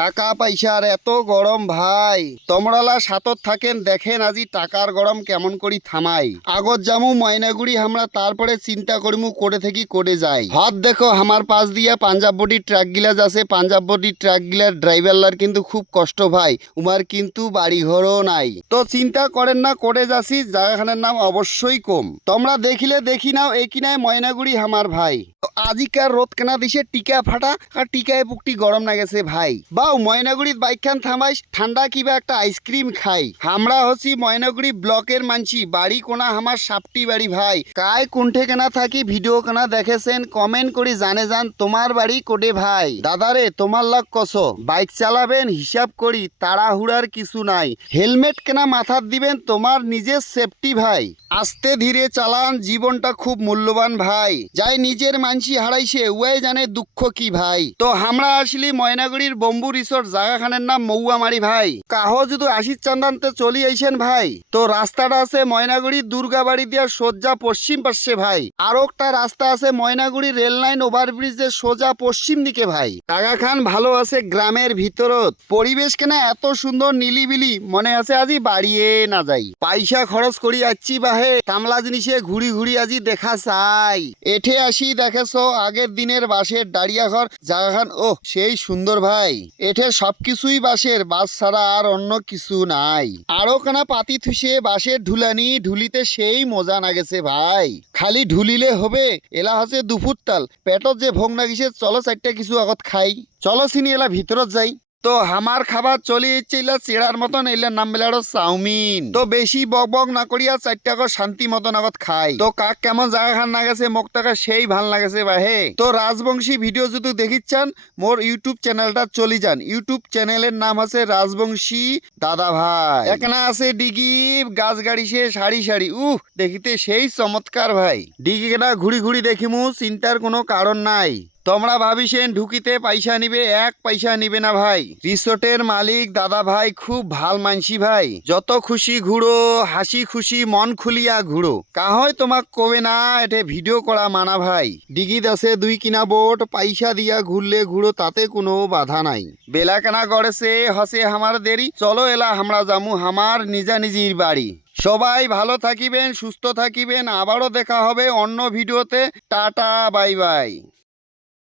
টাকা পয়সার এত গরম ভাই। তোমরালা সাতত থাকেন, দেখেন আজি টাকার গরম কেমন করি থামাই। আগত জামু ময়নাগুড়ি আমরা তারপরে চিন্তা করিমু করে থেকে করে যাই। হাত দেখো আমার পাশ দিয়া পাঞ্জাব বডি ট্রাক গিলাজ আছে পাঞ্জাব বডি ট্রাক গিলার ড্রাইভারলার কিন্তু খুব কষ্ট ভাই, উমার কিন্তু বাড়ি ঘরও নাই। তো চিন্তা করেন না করে যাচ্ছি, জায়গাখানের নাম অবশ্যই কম। তোমরা দেখিলে দেখি নাও এই কিনায় ময়নাগুড়ি আমার ভাই। আজিকার রোদ কেনা দিছে টিকা ফাটা, আর টিকায় বুকটি গরম না গেছে ভাই। ময়নাগুড়ির বাইকখান থামাইস, ঠান্ডা কিবা একটা আইসক্রিম খাই। আমরা হচ্ছি ময়নাগুড়ি ব্লকের মানছি, বাড়ি কোনা আমার সাপটি বাড়ি ভাই। কায় কুণ্ঠে কেনা থাকি ভিডিও কেনা দেখেছেন, কমেন্ট করি জানে যান তোমার বাড়ি কোটে ভাই। দাদারে, তোমার লাগ কস, বাইক চালাবেন, হিসাব করি, তাড়াহুড়ার কিছু নাই। হেলমেট কেনা মাথার দিবেন, তোমার নিজের সেফটি ভাই। আস্তে ধীরে চালান, জীবনটা খুব মূল্যবান ভাই। যাই নিজের মানসি হারাইছে, উয়াই জানে দুঃখ কি ভাই। তো আমরা আসলি ময়নাগুড়ির বম্বু রিসোর্ট জায়গাখানের নাম মৌয়ামারি ভাই। কাহ যদি আশিস চান্দানতে চলি আইছেন ভাই, তো রাস্তাটা আছে ময়নাগুড়ি দুর্গাবাড়ি দিয়া সোজা পশ্চিম পাশে ভাই। আর একটা রাস্তা আছে ময়নাগুড়ি রেল লাইন ওভারব্রিজের সোজা পশ্চিম দিকে ভাই। টাকা খান ভালো আছে গ্রামের ভিতরত। পরিবেশ কেনা এত সুন্দর নিলিবিলি, মনে আছে আজি বাড়িয়ে না যাই। পয়সা খরচ করি যাচ্ছি বাহে, কামলা জিনিসে ঘুরি ঘুরি আজি দেখা চাই। এঠে আসি দেখেছ আগের দিনের বাসের দাঁড়িয়া ঘর জায়গাখান ও সেই সুন্দর ভাই। এঠে সবকিছুই বাঁশের বাস ছাড়া আর অন্য কিছু নাই। আরও কানা পাতি থুসে বাঁশের ঢুলানি, ঢুলিতে সেই মজা না গেছে ভাই। খালি ঢুলিলে হবে, এলা হচ্ছে দুপুর তাল পেটত যে ভোগ না গেছে চলো চারটা কিছু আগত খাই। চলো চিনি এলা ভিতরত যাই। তো আমার খাবার চলে এলা চেড়ার মতন এলার নাম বেলা চাউমিন। তো বেশি বক বক না করিয়া চারটা শান্তি মতন আগত খাই। তো কাক কেমন জায়গা খান না গেছে, মোক টাকা সেই ভালো লাগেছে বাহে। তো রাজবংশী ভিডিও যদি দেখিচ্ছেন, মোর ইউটিউব চ্যানেলটা চলি যান। ইউটিউব চ্যানেলের নাম আছে রাজবংশী দাদা ভাই। এখানে আছে ডিগি, গাছ গাড়ি সে সারি সারি উহ, দেখিতে সেই চমৎকার ভাই। ডিগি কেনা ঘুরি ঘুরি দেখিমু, চিন্তার কোনো কারণ নাই। তোমরা ভাবিছেন ঢুকিতে পয়সা নিবে, এক পয়সা নিবে না ভাই। রিসোর্টের মালিক দাদা ভাই খুব ভালো মানসি ভাই। যত খুশি ঘুরো, হাসি খুশি মন খুলিয়া ঘুরো। কাহয় তোমাক কবে না এটে ভিডিও করা মানা ভাই। ডিগিত আছে দুই কিনা বোট, পয়সা দিয়া ঘুরলে ঘুরো, তাতে কোনো বাধা নাই। বেলা কেনা গড়েছে, হসে আমার দেরি। চলো এলা আমরা যামু আমার নিজা নিজির বাড়ি। সবাই ভালো থাকিবেন, সুস্থ থাকিবেন, আবারও দেখা হবে অন্য ভিডিওতে। Tata, bye bye.